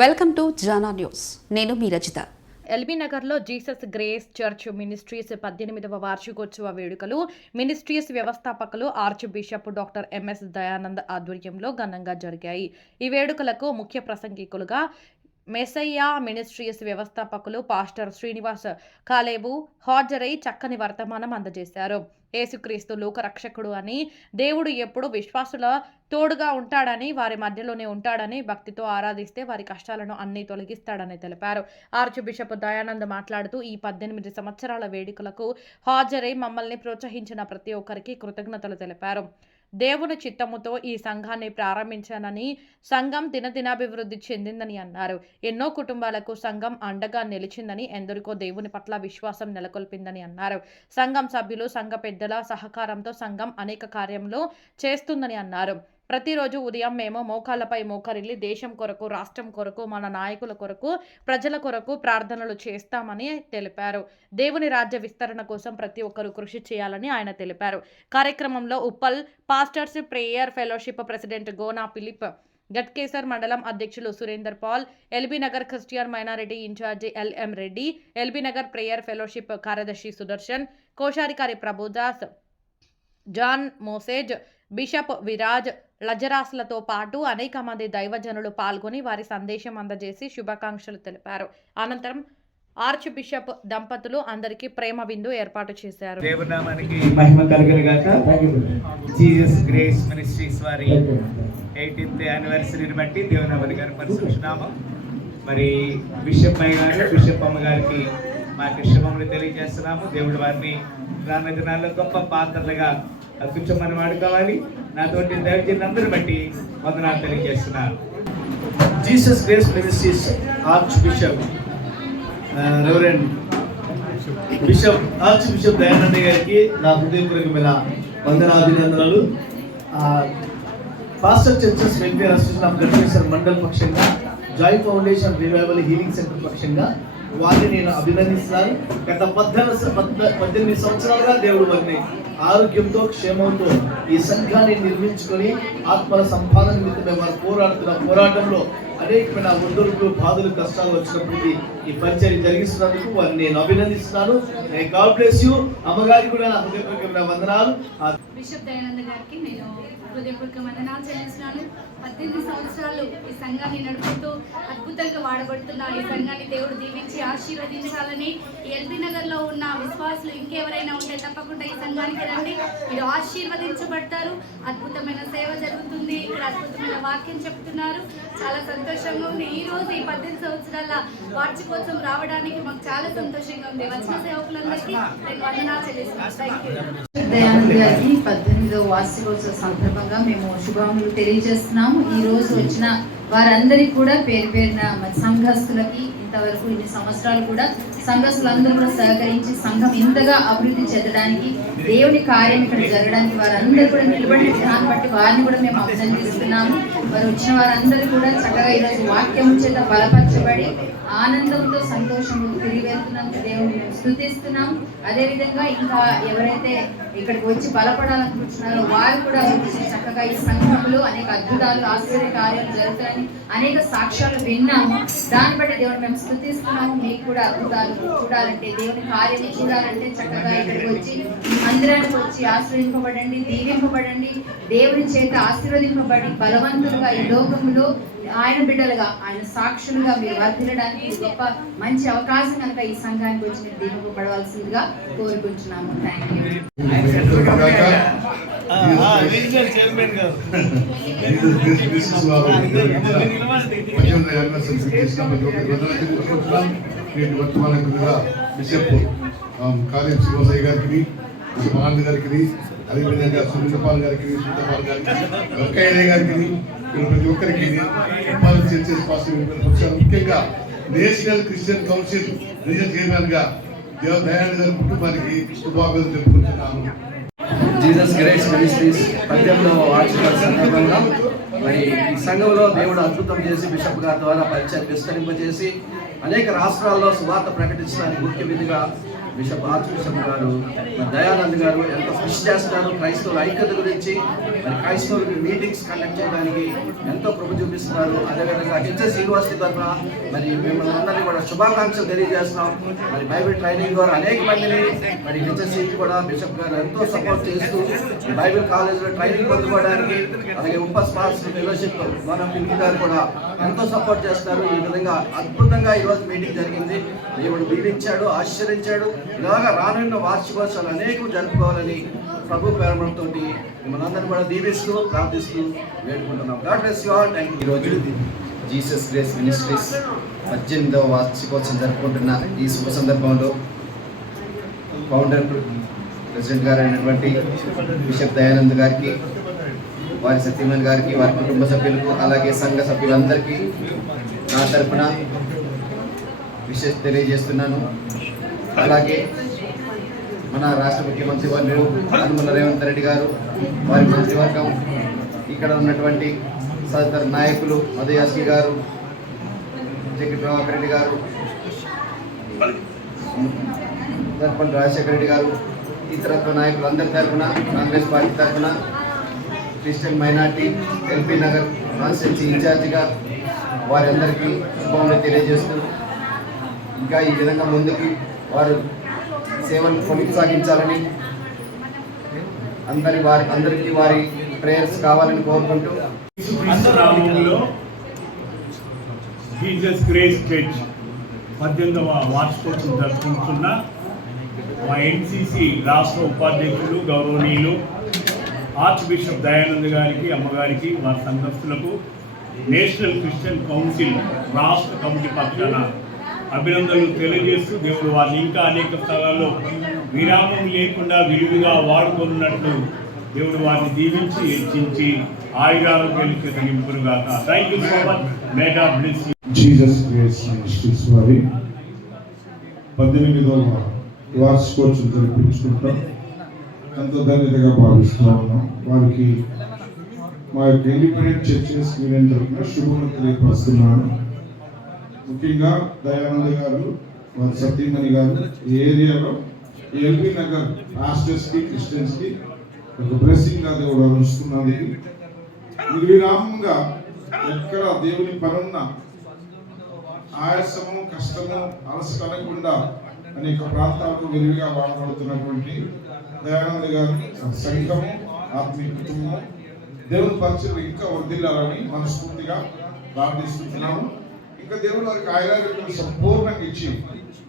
Welcome to Jana news. నేను మీ Rachitha. LB నగర్లో Jesus grace church ministries 18వ వార్షికోత్సవ వేడుకలు మినిస్ట్రీస్ వ్యవస్థాపకులు arch bishop doctor MS Dayanand ఆధ్వర్యంలో ఘనంగా జరిగాయి. ఈ వేడుకలకు ముఖ్య ప్రసంగికులుగా మెస్సయ్యా మినిస్ట్రీస్ వ్యవస్థాపకులు పాస్టర్ శ్రీనివాస్ కాలేబు హాజరై చక్కని వర్తమానం అందజేశారు. యేసుక్రీస్తు లోకరక్షకుడు అని, దేవుడు ఎప్పుడు విశ్వాసుల తోడుగా ఉంటాడని, వారి మధ్యలోనే ఉంటాడని, భక్తితో ఆరాధిస్తే వారి కష్టాలను అన్నీ తొలగిస్తాడని తెలిపారు. ఆర్చ్ బిషప్ దయానంద్ మాట్లాడుతూ ఈ 18 సంవత్సరాల వేడుకలకు హాజరై మమ్మల్ని ప్రోత్సహించిన ప్రతి ఒక్కరికి కృతజ్ఞతలు తెలిపారు. దేవుని చిత్తముతో ఈ సంఘాన్ని ప్రారంభించానని, సంఘం దినదినాభివృద్ధి చెందిందని అన్నారు. ఎన్నో కుటుంబాలకు సంఘం అండగా నిలిచిందని, ఎందరికో దేవుని పట్ల విశ్వాసం నెలకొల్పిందని అన్నారు. సంఘం సభ్యులు, సంఘ పెద్దల సహకారంతో సంఘం అనేక కార్యములు చేస్తుందని అన్నారు. ప్రతిరోజు ఉదయం మేము మోకాళ్ళపై మోకరిల్లి దేశం కొరకు, రాష్ట్రం కొరకు, మన నాయకుల కొరకు, ప్రజల కొరకు ప్రార్థనలు చేస్తామని తెలిపారు. దేవుని రాజ్య విస్తరణ కోసం ప్రతి ఒక్కరూ కృషి చేయాలని ఆయన తెలిపారు. కార్యక్రమంలో Uppal pastors prayer fellowship president Gona Philip, Ghatkesar మండలం అధ్యక్షులు Surender Paul, LB Nagar Christian minority incharge LM Reddy, LB Nagar prayer fellowship కార్యదర్శి సుదర్శన్, కోశాధికారి Prabhudas, John Moses, bishop Viraj, లజరాస్లతో పాటు అనేక మంది దైవజనులు పాల్గొని వారి సందేశం అందజేసి శుభాకాంక్షలు తెలిపారు. అనంతరం ఆర్చ్ బిషప్ దంపతులు అందరికీ ప్రేమ విందు ఏర్పాటు చేశారు. దేవునామానికి మహిమ కలుగునుగాక. జీసస్ గ్రేస్ మినిస్ట్రీస్ వారి 18th యానివర్సరీని బట్టి దేవునామాని గారు పరిశుభ్రనామం. మరి బిషప్ అయ్య గారు, బిషప్ అమ్మ గారికి మా శుభములు తెలియజేస్తున్నాము. దేవుడు వారిని రానున్న దినాల్లో గొప్ప పాత్రలుగా కూర్చోమని వాడుకోవాలి. నాతోటి దైవజనులందరూ బట్టి వందనాలు తెలియజేస్తున్నారు. Jesus grace ministries archbishop reverend archbishop Dayananda గారికి నా హృదయపూర్వకమైన వందనాభినందనలు. Pastor churches welfare association of Ghatkesar Mandal పక్షంగా, joy foundation revival healing centre పక్షంగా వారిని నేను అభినందిస్తున్నాను. గత 18 సంవత్సరాలుగా దేవుడు వారిని ఆరోగ్యంతో, క్షేమంతో ఈ సంఘాన్ని నిర్మించుకొని ఆత్మల సంపాదన నిమిత్తమే వారు పోరాడుతున్న పోరాటంలో అనేకమైన ఒడిదుడుకులు, బాధలు, కష్టాలు వచ్చినప్పటికీ ఈ పరిచర్య జరిగిస్తున్నందుకు వారిని నేను అభినందిస్తున్నాను. God bless you. అమ్మగారికి కూడా నా హృదయపూర్వకమైన వందనాలు. బిషప్ దయానంద గారికి నేను హృదయపూర్వక వందనాలు చెల్లిస్తున్నాను. 18 సంవత్సరాలు ఈ సంఘాన్ని నడుపుతూ అద్భుతంగా వాడబడుతున్న ఈ సంఘాన్ని దేవుడు దీవించి ఆశీర్వదించాలని, ఎల్బీ నగర్లో ఉన్న విశ్వాసులు ఇంకెవరైనా ఉంటే తప్పకుండా ఈ సంఘానికి రండి, మీరు ఆశీర్వదించబడతారు. అద్భుతమైన సేవ జరుగుతుంది, ఇక్కడ అద్భుతమైన వాక్యం చెప్తున్నారు. చాలా సంతోషంగా ఉంది. ఈ రోజు ఈ 18 సంవత్సరాల వార్షికోత్సవం రావడానికి మాకు చాలా సంతోషంగా ఉంది. వచ్చిన సేవకులందరికీ నేను వందనాలు చెల్లిస్తున్నాను. Thank you. దయానంద్ గారికి 18వ వార్షికోత్సవ సందర్భంగా మేము శుభాకాంక్షలు తెలియజేస్తున్నాము. ఈ రోజు వచ్చిన వారందరికీ కూడా పేరు పేరున సంఘస్థులకి, ఇంతవరకు ఇన్ని సంవత్సరాలు కూడా సంఘస్థులందరూ కూడా సహకరించి సంఘం ఇంతగా అభివృద్ధి చెందడానికి, దేవుని కార్యం ఇక్కడ జరగడానికి వారందరూ కూడా నిలబడిన విధానం బట్టి వారిని కూడా మేము అభినందిస్తున్నాము. వారు వచ్చిన వారందరూ కూడా చక్కగా ఈరోజు వాక్యం చేత బలపరచబడి ఆనందంతో, సంతోషంతో తిరిగి వెళ్తున్నందుకు దేవుని మేము స్తుతిస్తున్నాం. అదేవిధంగా ఇంకా ఎవరైతే ఇక్కడికి వచ్చి బలపడాలనుకుంటున్నారో వారు కూడా వచ్చి చక్కగా ఈ సంఘంలో అనేక అద్భుతాలు, ఆశ్చర్య కార్యాలు జరుగుతాయని అనేక సాక్ష్యాలు విన్నాము. దాన్ని బట్టి దేవుని మేము స్తుతిస్తున్నాము. మీకు కూడా అద్భుతాలు చూడాలంటే, దేవుని కార్యం చూడాలంటే చక్కగా ఇక్కడికి వచ్చి ఈ మందిరానికి వచ్చి ఆశ్రయింపబడండి, దీవింపబడండి. దేవుని చేత ఆశీర్వదింపబడి బలవంతులుగా ఈ లోకంలో ఆయన బిడ్డలుగా, ఆయన సాక్షులుగా మీరు వర్ధిల్లడానికి గొప్ప మంచి అవకాశం కనుక ఈ సంఘానికి వచ్చి మీరు దీవింపబడవలసిందిగా కోరుకుంటున్నాము. Thank you. Bishop college Shivasai గారికి, ఆనంద్ గారికి, అదేవిధంగా సునీతపాల్ గారికి, సునీతపాల్ గారికి, వెంకయ్య గారికి, ప్రతి ఒక్కరికి ముఖ్యంగా national Christian council reason chairman గా దయానంద్ గారి కుటుంబానికి శుభాకాంక్షలు తెలుపుకుంటున్నాను. జీసస్ గ్రేస్ మినిస్ట్రీస్ 18వ వార్షికోత్సవ సందర్భంగా మరి ఈ సంఘంలో దేవుడు అద్భుతం చేసి బిషప్ గారి ద్వారా పరిచయం విస్తరింపజేసి అనేక రాష్ట్రాల్లో సువార్త ప్రకటించడానికి ముఖ్య విధిగా ఆర్చ్ బిషప్ గారు దయానంద్ గారు ఎంతో కృషి చేస్తున్నారు. క్రైస్తవుల ఐక్యత గురించి మరి క్రైస్తవులకి మీటింగ్స్ కండక్ట్ చేయడానికి ఎంతో కృప చూపిస్తున్నారు. అదేవిధంగా హెచ్ఎస్ యూనివర్సిటీ తరఫున మరి మిమ్మల్ని అందరినీ కూడా శుభాకాంక్షలు తెలియజేస్తున్నాం. మరి బైబిల్ ట్రైనింగ్ ద్వారా అనేక మందిని మరి హెచ్ఎస్సికి కూడా బిషప్ గారు ఎంతో సపోర్ట్ చేస్తూ బైబిల్ కాలేజీలో ట్రైనింగ్ పొందుకోవడానికి, అలాగే ఉపస్పాస్ ఫెలోషిప్ మనం పిలిపి గారు కూడా ఎంతో సపోర్ట్ చేస్తారు. ఈ విధంగా అద్భుతంగా ఈరోజు మీటింగ్ జరిగింది. దేవుడు దీవించాడు, ఆశ్చర్యించాడు. ఇలాగా రానున్న వార్షికోత్సవాలు అనేకం జరుపుకోవాలని ప్రభు ప్రేమతో మిమ్మల్ని అందరూ కూడా దీవిస్తూ ప్రార్థిస్తూ వేడుకుంటున్నాం. God bless you all. Thank you. ఈరోజు జీసస్ గ్రేస్ మినిస్ట్రీస్ 18వ వార్షికోత్సవం జరుపుకుంటున్న ఈ శుభ సందర్భంలో ఫౌండర్ ప్రెసిడెంట్ గారు అయినటువంటి బిషప్ దయానంద్ గారికి, వారి సత్యమణి గారికి, వారి కుటుంబ సభ్యులకు, అలాగే సంఘ సభ్యులందరికీ నా తరఫున విషెస్ తెలియజేస్తున్నాను. అలాగే మన రాష్ట్ర ముఖ్యమంత్రి వర్యులు యనమల రేవంత్ రెడ్డి గారు, వారి మంత్రివర్గం, ఇక్కడ ఉన్నటువంటి సదరు నాయకులు మధుయాస్కి గారు, జగ్గి ప్రభాకర్ రెడ్డి గారు, సర్పంచ్ రాజశేఖర రెడ్డి గారు, ఇతరత్వ నాయకులు అందరి తరఫున, కాంగ్రెస్ పార్టీ తరఫున Christian minority LP Nagar constituency ఇన్ఛార్జిగా వారి అందరికీ శుభములు తెలియజేస్తూ ఇంకా ఈ విధంగా ముందుకి వారు సేవలు కొనసాగించాలని అందరికీ వారి ప్రేయర్స్ కావాలని కోరుకుంటూ నామంలో జీసస్ గ్రేస్ చర్చ్ 18వ వార్షికోత్సవం జరుపుకుంటున్న మా ఎన్సిసి రాష్ట్ర ఉపాధ్యక్షులు గౌరవనీయులు ఆర్చ్ బిషప్ దయానంద్ గారికి, అమ్మగారికి, వారి సంఘస్థులకు నేషనల్ క్రిస్టియన్ కౌన్సిల్ రాష్ట్ర కమిటీ పక్షాన అభినందనలు తెలియజేస్తూ దేవుడు వారిని ఇంకా అనేక స్థలాల్లో విరామం లేకుండా విరివిగా వాడుకున్నట్లు దేవుడు వారిని దీవించి హెచ్చించి ఆయురారోగ్యాలు కలిగింపురుగాక. Thank you so much. May God bless you. Jesus grace ministries వారి 18వ వార్షికోత్సవం జరిపించుకుంటాం. ఎంతో ధన్యతగా భావిస్తూ ఉన్నాం. వారికి మా యొక్క ఇండిపెండెంట్ చర్చెస్ యూనియన్ తరఫున శుభములు తెలియపరుస్తున్నాను. ముఖ్యంగా దయానంద గారు, వారి సత్యమణి గారు ఈ ఏరియాలో ఎల్బీ నగర్ పాస్టర్స్కి, క్రిస్టియన్స్కి ఒక బ్లెస్సింగ్గా దేవుడు అందిస్తున్నందుకు నిర్విరామంగా ఎక్కడ దేవుని పనున్న ఆయాసము, కష్టము, అలసట కలగకుండా అనేక ప్రాంతాలకు విరివిగా వాడబడుతున్నటువంటి దయానంద గారిని సంఘము, ఆత్మీయ కుటుంబం, దేవుని పరిచయం ఇంకా వర్ధిల్లాలని మనస్ఫూర్తిగా ప్రార్థిస్తున్నాము. ఇంకా దేవుడు వారికి ఆయురారోగ్యం సంపూర్ణంగా ఇచ్చి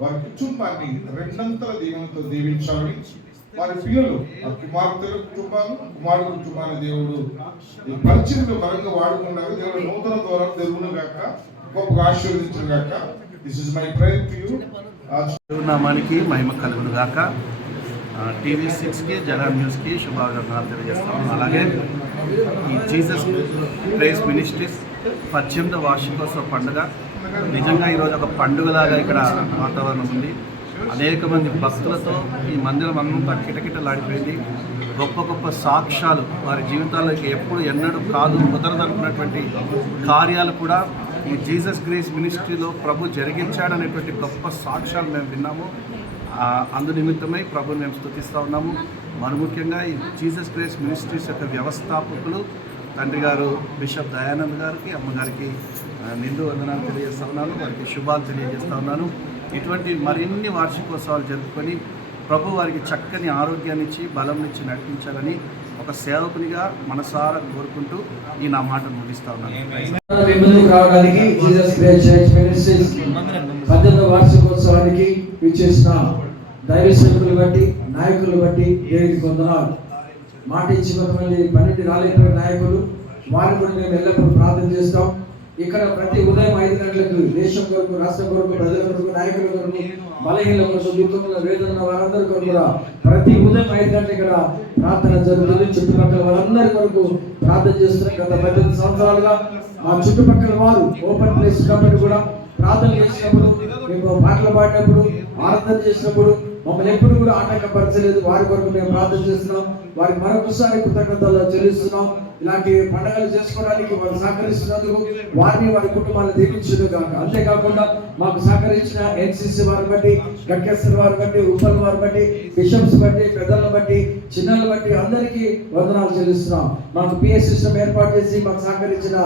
వారి కుటుంబాన్ని రెండంతల దీవెనతో దీవించాలని, వారి పిల్లలు, ఆ కుమార్తెల కుటుంబాలు, కుమారుడు కుటుంబాన్ని దేవుడు ఈ పరిచయంలో బలంగా వాడుకున్నారు. దేవుడు నూతన ద్వారా దేవుని గాక గొప్పగా ఆశీర్వదించిన గాక. This is my prayer to you. నామానికి మహిమ కలుగును గాక. TV6కి, జనా న్యూస్కి శుభాకాంక్షలు తెలియజేస్తాం. అలాగే ఈ జీసస్ గ్రేస్ మినిస్ట్రీస్ 18వ వార్షికోత్సవ పండుగ నిజంగా ఈరోజు ఒక పండుగలాగా ఇక్కడ వాతావరణం ఉంది. అనేక మంది భక్తులతో ఈ మందిరం అంతా కిటకిటలాడిపోయింది. గొప్ప గొప్ప సాక్ష్యాలు, వారి జీవితాల్లోకి ఎప్పుడు ఎన్నడూ కాదు కుదరదనుకున్నటువంటి కార్యాలు కూడా ఈ జీసస్ గ్రేస్ మినిస్ట్రీలో ప్రభు జరిగించాడనేటువంటి గొప్ప సాక్ష్యాలు మేము విన్నాము. అందు నిమిత్తమై ప్రభుని మేము స్తుతిస్తూ ఉన్నాము. మరి ముఖ్యంగా ఈ జీసస్ గ్రేస్ మినిస్ట్రీస్ యొక్క వ్యవస్థాపకులు తండ్రి గారు బిషప్ దయానంద్ గారికి, అమ్మగారికి నిండు వందనాలు తెలియజేస్తూ ఉన్నాను. వారికి శుభాలు తెలియజేస్తూ ఉన్నాను. ఇటువంటి మరిన్ని వార్షికోత్సవాలు జరుపుకొని ప్రభు వారికి చక్కని ఆరోగ్యాన్ని ఇచ్చి, బలం ఇచ్చి నడిపించాలని ఒక సేవకునిగా మనసారా కోరుకుంటూ ఈ నా మాటను ముగిస్తా ఉన్నాను. రావడానికి జీసస్ గ్రేస్ చర్చ్ మినిస్ట్రీస్ 18వ వార్షికోత్సవానికి విచ్చేసిన దైవ సేవకులు బట్టి, నాయకులు బట్టి దేవునికి వందనాలు. మాట ఇచ్చి కొంతమంది 12 రాలేకపోయిన నాయకులు, వారిని కూడా మేము ఎల్లప్పుడూ ప్రార్థన చేస్తాం. ఇక్కడ ప్రతి ఉదయం 5 గంటలకు దేశం కొరకు, రాష్ట్రం కొరకు, ప్రజల కొరకు, నాయకుల కొరకు, బలహీనల కొరకు, దుఃఖంలో వేదన వారందరి కొరకు కూడా ప్రతి ఉదయం 5 గంటలకు ఇక్కడ ప్రార్థన జరుగుతుంది. చుట్టుపక్కల వారందరి కొరకు ప్రార్థన చేస్తున్నాం. గత 18 సంవత్సరాలుగా మా చుట్టుపక్కల వారు ఓపెన్ ప్లేస్ కాబట్టి కూడా ప్రార్థన చేసినప్పుడు, మేము పాటలు పాడినప్పుడు, ఆరాధన చేసినప్పుడు మమ్మల్ని ఎప్పుడు కూడా ఆటంకపరచలేదు. వారి కొరకు మేము ప్రార్థన చేస్తున్నాం. వారికి మరొకసారి కృతజ్ఞతలు చెల్లిస్తున్నాం. ఇలాంటి పండుగలు చేసుకోవడానికి వారు సహకరిస్తున్నందుకు వారిని వారి కుటుంబాలను దీవించును గాక. అంతేకాకుండా మాకు సహకరించిన ఎన్సిసి వారిని బట్టి, గట్కేశ్వర వారిని బట్టి, ఉప్పల్ వారిని బట్టి, బిషప్స్ బట్టి, పెద్దలను బట్టి, చిన్నలను బట్టి అందరికీ వందనాలు చెల్లిస్తున్నాం. మాకు పిఎస్ సిస్టమ్ ఏర్పాటు చేసి మాకు సహకరించిన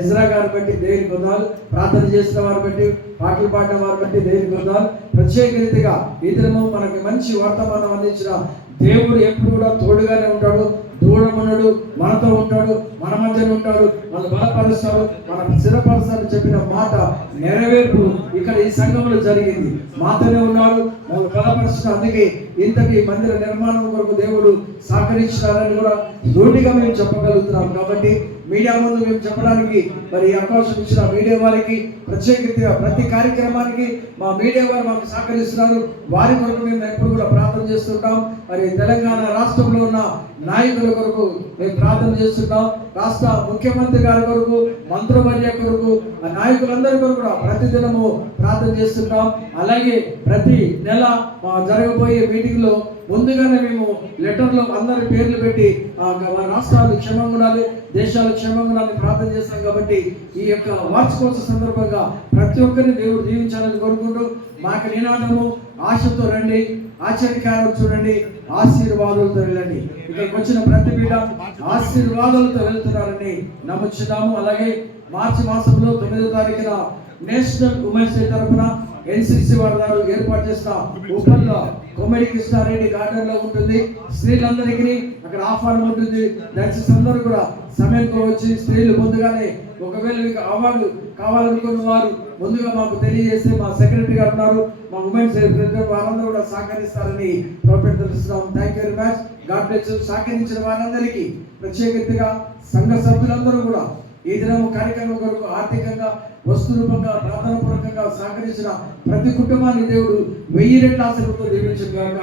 ఎజ్రా గారిని బట్టి దేవునికి వందనాలు. ప్రార్థన చేసిన వారిని బట్టి, పాటలు పాడిన వారిని బట్టి దేవునికి వందనాలు. ప్రత్యేక రీతిగా ఈ దినము మనకి మంచి వర్తమానం అందించిన దేవుడు ఎప్పుడు కూడా తోడుగానే ఉంటాడు. దూరం ఉన్నాడు, మనతో ఉంటాడు, మన మధ్యలో ఉంటాడు, మన బలపరుస్తాడు, మన స్థిరపరుస్తాడు చెప్పిన మాట నెరవేర్పు ఇక్కడ ఈ సంఘంలో జరిగింది. మాతోనే ఉన్నాడు, మనం బలపరుస్తున్నాడు. అందుకే ఇంతటి మందిర నిర్మాణం కొరకు దేవుడు సహకరించాలని కూడా దూటిగా మేము చెప్పగలుగుతున్నాం. కాబట్టి మీడియా ముందు మేము చెప్పడానికి మరి అవకాశం ఇచ్చిన మీడియా వారికి ప్రత్యేకంగా ప్రతి కార్యక్రమానికి మా మీడియా వారు మాకు సహకరిస్తున్నారు. వారి కొరకు మేము ఎప్పుడు కూడా ప్రార్థన చేస్తుంటాం. మరి తెలంగాణ రాష్ట్రంలో ఉన్న నాయకుల కొరకు మేము ప్రార్థన చేస్తున్నాం. రాష్ట్ర ముఖ్యమంత్రి గారి కొరకు, మంత్రివర్య కొరకు, ఆ నాయకులందరి కొరకు కూడా ప్రతిదినము ప్రార్థన చేస్తున్నాం. అలాగే ప్రతి నెల జరగబోయే మీటింగ్ లో ముందుగానే మేము లెటర్లో అందరి పేర్లు పెట్టి రాష్ట్రాలు క్షేమంగా ఉండాలి, దేశాలు క్షేమంగా ఉండాలని ప్రార్థన చేస్తాం. కాబట్టి ఈ యొక్క వార్షికోత్సవ సందర్భంగా ప్రతి ఒక్కరిని దేవుడు దీవించాలని కోరుకుంటూ మాకు నినాదము ఆశతో రండి, ఆశ్చర్యకారం చూడండి, ఆశీర్వాదాలతో వెళ్ళండి. ఇక్కడికి వచ్చిన ప్రతి బిడ్డ ఆశీర్వాదాలతో వెళ్తున్నారని నమ్ముచున్నాము. అలాగే మార్చి మాసంలో 9వ తారీఖున నేషనల్ ఉమెన్స్ డే తరఫున ఎన్సిసి వారు ఏర్పాటు చేసిన ఉప్పల్ కొమ్మడి కృష్ణారెడ్డి గార్డెన్ లో ఉంటుంది. స్త్రీలందరికీ అక్కడ ఆహ్వానం ఉంటుంది. దయచేసి అందరూ కూడా సమయంతో వచ్చి స్త్రీలు ముందుగానే ఒకవేళ మీకు అవార్డు కావాలనుకున్న వారు ముందుగా మాకు తెలియజేస్తే మా సెక్రటరీ గారు ఉన్నారు, మా ఉమెన్స్ వారందరూ కూడా సహకరిస్తారని తెలుస్తున్నాం. Thank you very much. God bless you. సహకరించిన వారందరికీ ప్రత్యేకంగా సంఘ సభ్యులందరూ కూడా ఈ దినం కార్యక్రమం కొరకు ఆర్థికంగా, వస్తు రూపంగా, ప్రార్థన పూర్వకంగా సహకరించిన ప్రతి కుటుంబాన్ని దేవుడు 1000 రెట్ల ఆశీర్వాదంతో దీవించుగాక.